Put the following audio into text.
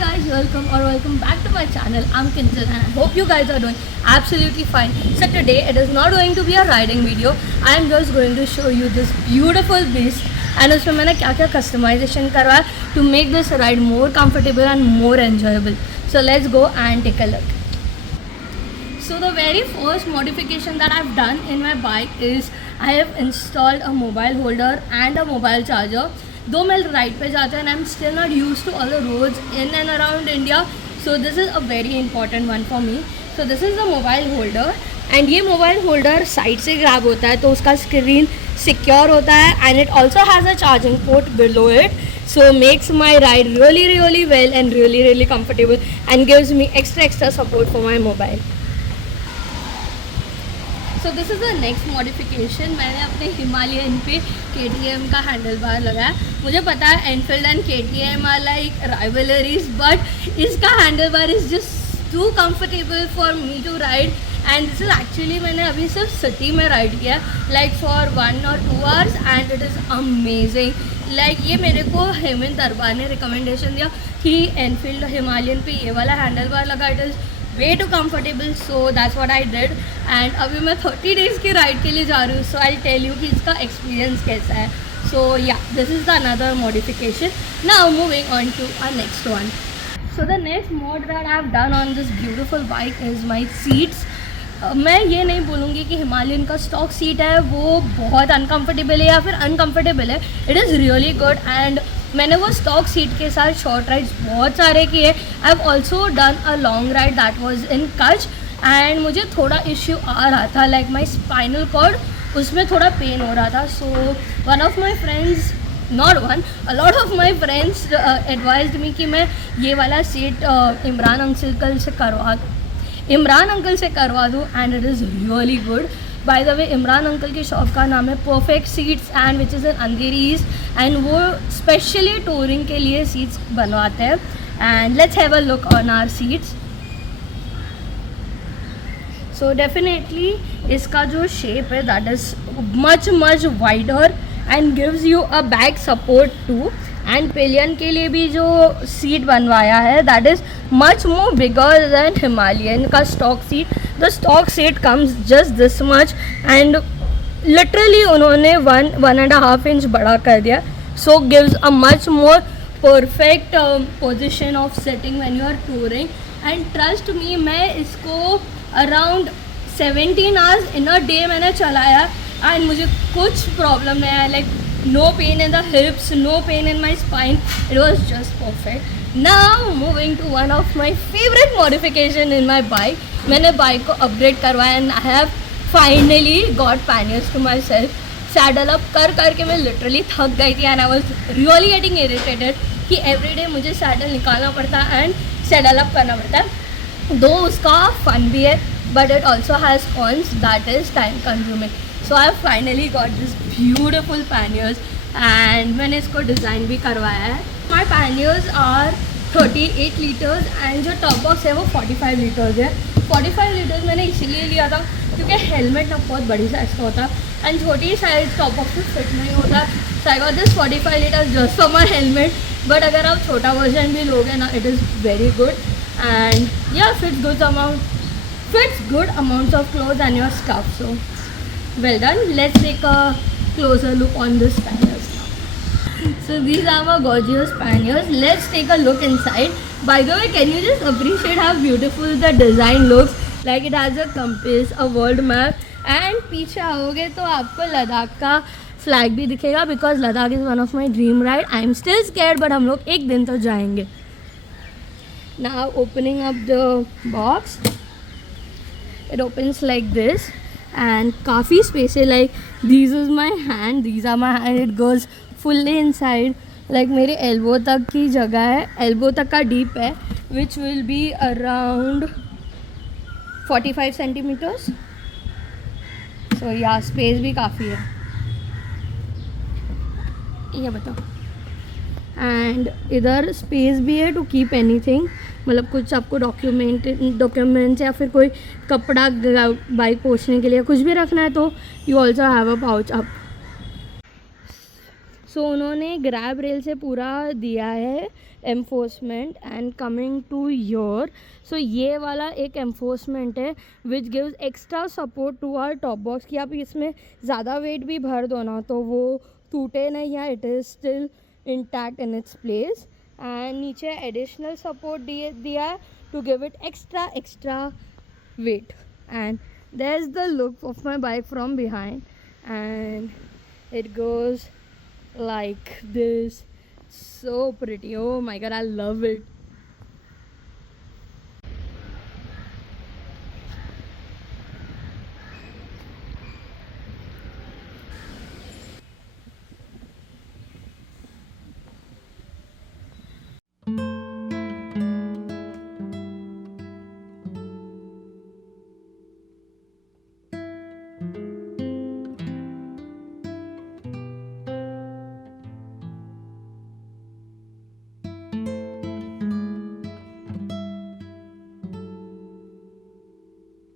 guys, welcome back to my channel. I'm Kinjal and I hope you guys are doing absolutely fine. So today it is not going to be a riding video. I am just going to show you this beautiful beast and उसमें मैंने क्या क्या customization करवाया to make this ride more comfortable and more enjoyable. So let's go and take a look. So the very first modification that I've done in my bike is I have installed a mobile holder and a mobile charger. Though मैं ride पे जाता हूँ and I'm still not used to all the roads in and around India, so this is a very important one for me. So this is the mobile holder and ये mobile holder side से grab होता है तो उसका screen secure होता है and it also has a charging port below it, so makes my ride really well and really comfortable and gives me extra support for my mobile. So this is the next modification. मैंने अपने Himalayan पे KTM का handle bar लगाया. मुझे पता है Enfield and KTM are like rivalries, but इसका handle bar is just too comfortable for me to ride and this is actually मैंने अभी सिर्फ सिटी में राइड किया like for 1 or 2 hours and it is amazing. Like ये मेरे को हेमंत दरबार ने रिकमेंडेशन दिया कि एनफील्ड हिमालयन पे ये वाला हैंडल बार लगा, it is way too comfortable, so that's what I did. and अभी मैं 30 days की राइड के लिए जा रही हूँ, so I'll tell you कि इसका एक्सपीरियंस कैसा है. so yeah, this is the another modification. Now moving on to our next one. So the next mod that I have done on this beautiful bike is my seats. मैं ये नहीं बोलूँगी कि Himalayan का stock seat है वो बहुत uncomfortable है या फिर अनकम्फर्टेबल है. It is really good and मैंने वो स्टॉक सीट के साथ शॉर्ट राइड्स बहुत सारे किए. I have also done a long ride that was in Kutch and मुझे थोड़ा इश्यू आ रहा था लाइक माई स्पाइनल कॉर्ड, उसमें थोड़ा पेन हो रहा था. So one of my friends, not one, a lot of my friends advised me कि मैं ये वाला सीट इमरान अंकल से करवा दूँ and it is really good. By the way Imran uncle की शॉप का नाम है perfect seats and which is in Andheri east and वो स्पेशली टूरिंग के लिए सीट्स बनवाते हैं. And let's have a look on our seats. So definitely इसका जो शेप है that is much wider and gives you a back support too. And pillion के लिए भी जो सीट बनवाया है that is much more bigger than Himalayan का stock seat. The stock seat comes just this much and literally उन्होंने 1.5 inch बड़ा कर दिया. So gives a much more perfect position of sitting when you are touring. And trust me, मैं इसको around 17 hours in a day मैंने चलाया and मुझे कुछ प्रॉब्लम नहीं आया. Like no pain in the hips, no pain in my spine, it was just perfect. Now moving to one of my favorite modification in my bike. मैंने bike को upgrade करवाया and I have finally got panniers to myself. Saddle up कर के मैं literally थक गई थी and I was really getting irritated कि एवरीडे मुझे सैडल निकालना पड़ता है एंड सैडल अप करना पड़ता है. दो उसका फन भी है but it also has cons, that is time consuming. So I finally got this beautiful panniers and मैंने इसको डिज़ाइन भी करवाया है. माई पैनियर्स आर 38 लीटर्स एंड जो टॉप बॉक्स है वो 45 लीटर्स है. 45 लीटर्स मैंने इसीलिए लिया था क्योंकि हेलमेट ना बहुत बड़ी साइज़ का होता एंड छोटी साइज़ टॉप बॉक्स में फिट नहीं होता. So I got this 45 litres just for my helmet. But अगर आप छोटा वर्जन भी लोगे ना it is very good and yeah fits good amounts of cloth and your stuff. So well done. Let's take a closer look on this panniers now. So these are my gorgeous panniers. Let's take a look inside. By the way, can you just appreciate how beautiful the design looks? Like it has a compass, a world map and पीछे आओगे तो आपको लद्दाख का flag भी दिखेगा because Ladakh is one of my dream ride. I am still scared but हम लोग एक दिन तो जाएंगे. Now opening up the box, it opens like this. And काफ़ी स्पेस है. Like this is my hand, these are my hand, it goes fully inside. Like मेरे elbow तक की जगह है, एल्बो तक का डीप है which will be around 45 centimetres. So yeah space भी काफ़ी है. ये बताओ. एंड इधर स्पेस भी है टू कीप एनीथिंग, मतलब कुछ आपको डॉक्यूमेंट्स या फिर कोई कपड़ा बाइक पोंछने के लिए कुछ भी रखना है तो you also have a pouch up. So उन्होंने ग्रैब रेल से पूरा दिया है enforcement and coming to your, so ये वाला एक एम्फोर्समेंट है which gives extra support to our top box कि आप इसमें ज़्यादा वेट भी भर दो ना तो वो टूटे नहीं या it is still intact in its place. And नीचे एडिशनल सपोर्ट दिया है to give it extra weight, and there's the look of my bike from behind, and it goes like this, so pretty, oh my god, I love it.